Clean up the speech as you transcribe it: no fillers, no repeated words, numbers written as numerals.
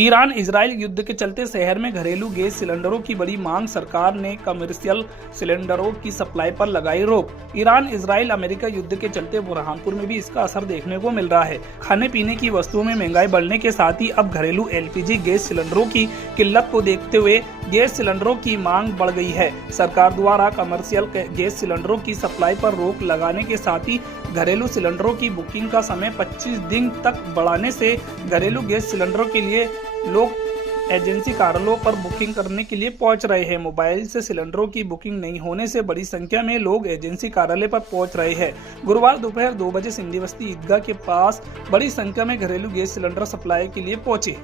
Iran Israel युद्ध के चलते शहर में घरेलू गैस सिलेंडरों की बड़ी मांग। सरकार ने कमर्शियल सिलेंडरों की सप्लाई पर लगाई रोक। ईरान इजराइल अमेरिका युद्ध के चलते बुरहानपुर में भी इसका असर देखने को मिल रहा है। खाने पीने की वस्तुओं में महंगाई बढ़ने के साथ ही अब घरेलू एलपीजी गैस सिलेंडरों की किल्लत को देखते हुए गैस सिलेंडरों की मांग बढ़ गई है। सरकार द्वारा कमर्शियल गैस सिलेंडरों की सप्लाई पर रोक लगाने के साथ ही घरेलू सिलेंडरों की बुकिंग का समय 25 दिन तक बढ़ाने से घरेलू गैस सिलेंडरों के लिए लोग एजेंसी कार्यालयों पर बुकिंग करने के लिए पहुंच रहे हैं। मोबाइल से सिलेंडरों की बुकिंग नहीं होने से बड़ी संख्या में लोग एजेंसी कार्यालय पर पहुंच रहे हैं। गुरुवार दोपहर 2 बजे सिंधी बस्ती ईदगाह के पास बड़ी संख्या में घरेलू गैस सिलेंडर सप्लाई के लिए पहुंचे।